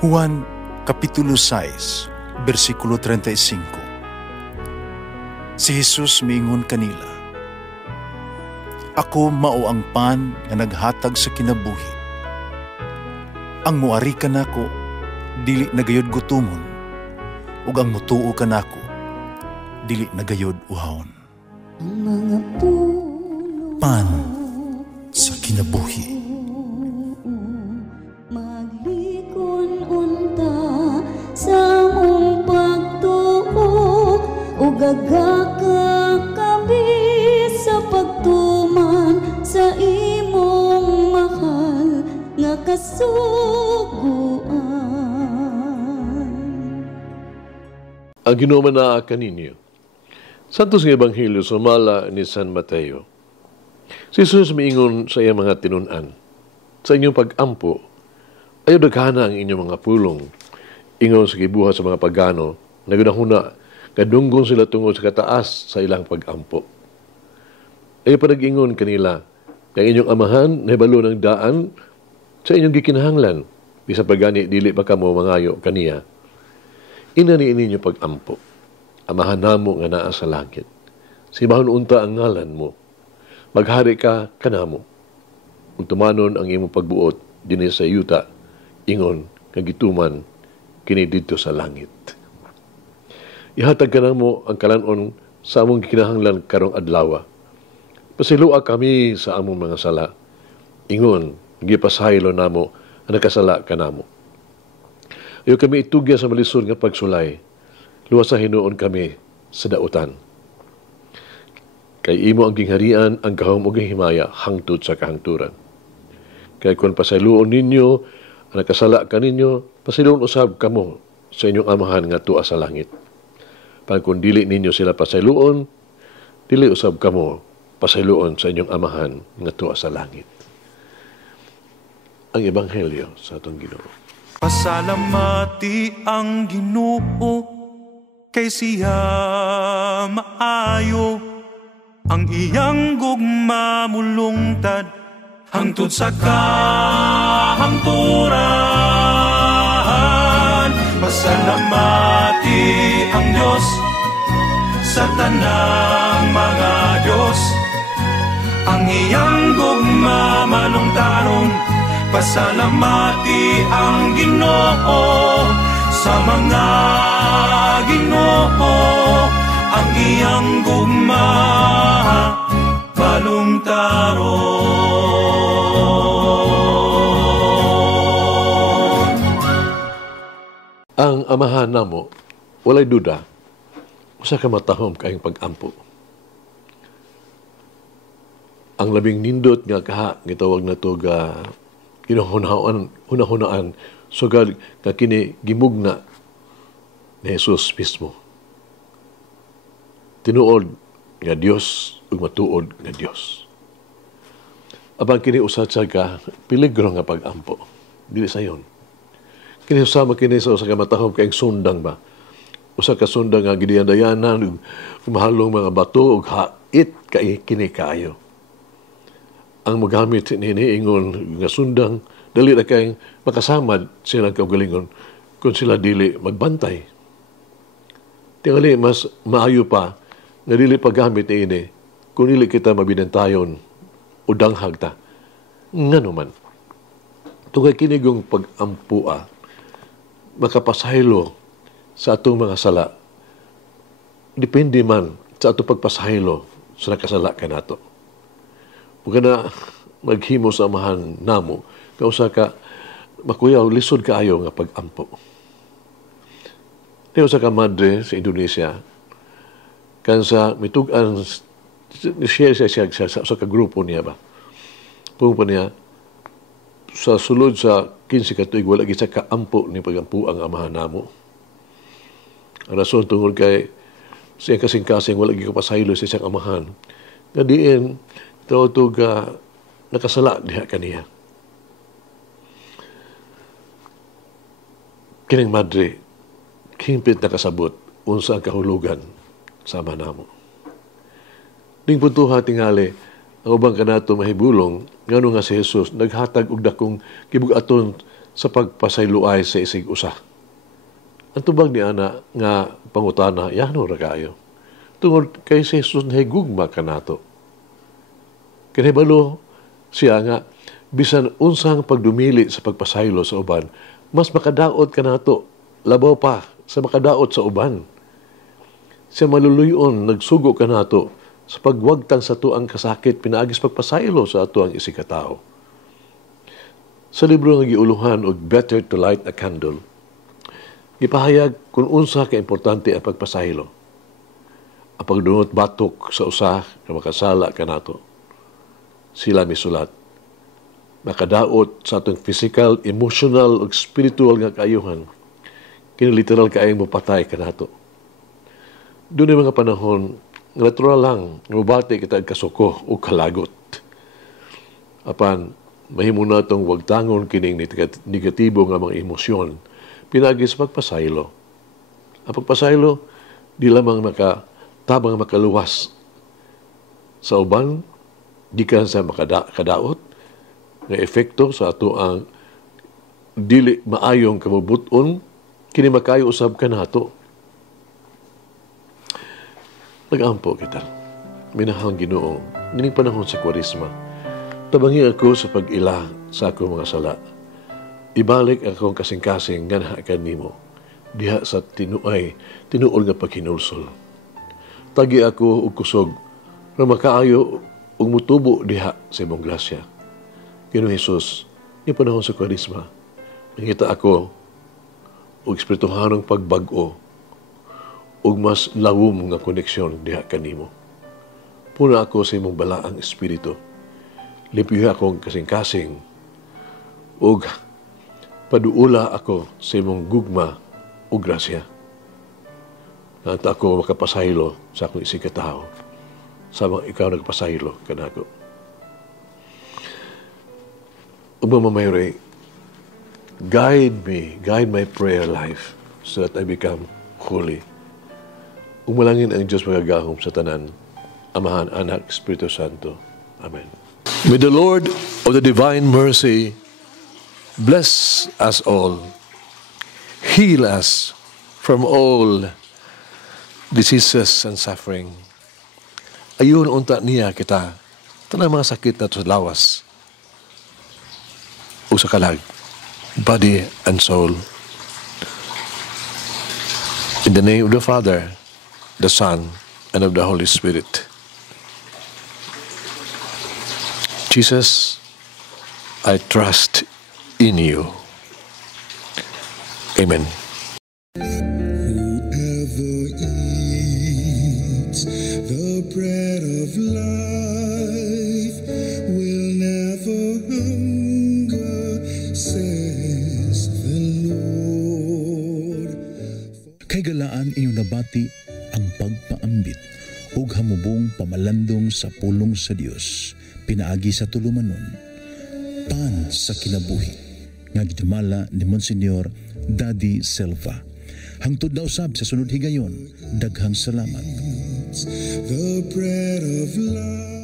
Juan Kapitulo 6, versikulo 35. Si Jesus miingon kanila, Ako mao ang pan nga naghatag sa kinabuhi. Ang muari kanako, dili nagayod gutumon, ug ang mutuo kanako, dili nagayod uhawon. Ang mga puno Pan sa kinabuhi. maglikon unta sa mong pagtuo ug gagakabi sa pagtuman sa imong mahal nga kasuguan. Ang ginuman na kaninyo. Santos nga Ebanghelyo sumala ni San Mateo. Si Jesus miingon sa iyang mga tinunan, sa inyong pag-ampo, ayaw daghana ang inyong mga pulong. Ingon sa gibuhat sa mga pagano, nagunahuna, kadunggon sila tungod sa kataas sa ilang pag-ampo. Ayaw pa nag-ingon kanila, ang inyong amahan, nahibalo ng daan, sa inyong gikinahanglan, bisa pagani, dili pa kamo mangayo kaniya. Inani ninyo pag-ampo. Amahan namo nga naa sa langit. Sibahon unta ang ngalan mo. Maghari ka kanamo. Ug tumanon ang imong pagbuot dinhi sa yuta, ingon nga gituman kini didto sa langit. Ihatag kanamo ang kalanon sa among gikinahanglan karong adlaw. Pasilua kami sa among mga sala. Ingon gipasaylo namo ang nakasala kanamo. Ayaw kami itugya sa malisod nga pagsulay. Luwas sa hinuon kami sa dautan. Kay imo ang gingharian, ang gahom ug himaya hangtod sa kahangturan. Kay kung pasayloon ninyo, ang nakasala kaninyo, pasayloon usab kamo sa inyong amahan nga tuwa sa langit. Pag kung dili ninyo sila pasayloon, dili usab kamo pasayloon sa inyong amahan nga tuwa sa langit. Ang Ebanghelyo sa atong Ginoo. Pasalamati ang Ginoo kay siya maayo, ang iyang gugma mulungtad hangtod sa kahangturan. Pasalamati ang Diyos sa tanang mga Diyos, ang iyang gugma malungtaron. Pasalamati ang Ginoo sa mga Ginoo, ang iyang gugma balungtaron. Ang amahan namo, walay duda, usa ka matahom kaayong pag-ampo. Ang labing nindot nga kaha, gitawag na to ga hunahunaan, sugad nga kini gimugna ni Jesus mismo. Tinuod nga Dios ug matuod nga Dios. Abang kini usad sa ka peligro nga pag-ampo. Dili sayon. Kini usama kini sa usa ka matahom kaayong sundang ba. Usa ka sundang nga gidayan-dayanan ug mahalong mga bato ug hait kay kini kaayo. Ang magamit nini ingon nga sundang dali na kay makasamad silang kaugalingon kung sila dili magbantay. Tingali mas maayo pa na dili paggamit ini kung dili kita mabinantayon o danghag ta. Ngano man. Tungay kinigong pag-ampua makapasaylo sa atong mga sala. Depende man sa atong pagpasaylo sa nakasala ka nato. Huwag na maghimo sa amahan namo, kausa ka makuyaw, lisod kaayo nga pag-ampo. Tiyo sa kamadre sa Indonesia, kan sa mitugan, siya sa kagrupo niya ba? Pumpa niya, sa sulod sa 15 katuig, wala gisa kaampo ni pag-ampo ang amahan namo. Ang rason tungkol kay siya kasing-kasing, wala gisa pasaylo sa isang amahan. Nga diin, tawag nakasala diha kaniya. Kining madre, himpit nakasabot unsa ang kahulugan sa ama namo. Ning puntuha tingali, ang ubang kanato mahibulong ngano nga si Jesus naghatag og dakong kibugaton sa pagpasayloay sa isig usa. Ang tubag ni ana nga pangutana, yano ra kayo. Tungod kay si Jesus na higugma kanato. Kinahibalo siya nga, bisan unsang pagdumili sa pagpasaylo sa uban, mas makadaot kanato, labaw pa sa makadaot sa uban. Siya maluluyon, nagsugo kanato sa pagwagtang sa tuang kasakit, pinaagis pagpasaylo sa tuang isikatao. Sa libro nga giuluhan og Better to Light a Candle, gipahayag kung unsa ka importante ang pagpasaylo. Ang pagdunot batok sa usa nga makasala kanato. Sila misulat, makadaot sa atong physical, emotional ug spiritual nga kaayuhan, kini literal kaayong mapatay kanato. Doon yung mga panahon, natural lang, mabati kita kasuko o kalagot. Apan, mahimo na itong wagtangon kining negatibo nga mga emosyon, pinagi sa pagpasaylo. Ang pagpasaylo, di lamang tabang makaluwas sa uban, di ka sa makadaot, nga efekto sa ato ang dili maayong kamubuton, kini makayo usab ka nato. Nag-ampo kita. Minahang Ginoo, nining panahon sa Kwaresma. Tabangi ako sa pag-ila sa akong mga sala. Ibalik akong kasing-kasing nga nahakan nimo. Diha sa tinuol nga paghinulsol. Tagi ako og kusog na makaayo og mutubo diha sa imong grasya. Ginoong Hesus, nining panahon sa Kwaresma, nangita ako og espirituhanong pagbag-o ug mas lawom nga koneksyon diha kanimo. Puna ako sa imong balaang espiritu. Limpyo akong kasing-kasing ug paduula ako sa imong gugma ug grasya. Nanta ako makapasaylo sa akong isikatao sama ikaw nagpasaylo kanako. Ug mamamayre, guide my prayer life so that I become holy. Umalangin ang Diyos magagahom sa tanan, Amahan, Anak, Espiritu Santo. Amen. May the Lord of the divine mercy bless us all, heal us from all diseases and suffering. Ayun unta niya kita, tanang mga sakit na sa lawas o sa kalag, body and soul. In the name of the Father, the Son, and of the Holy Spirit. Jesus, I trust in you. Amen. Whoever eats the bread of life will never hunger, says the Lord. Kay galaan inyong nabati ang pagpaambit ug hamubong pamalandong sa pulong sa Dios pinaagi sa tulumanon pan sa kinabuhi nga gidumala ni Monsignor Daddy Silva. Hangtod na usab sa sunod higayon, daghang salamat. The bread of life.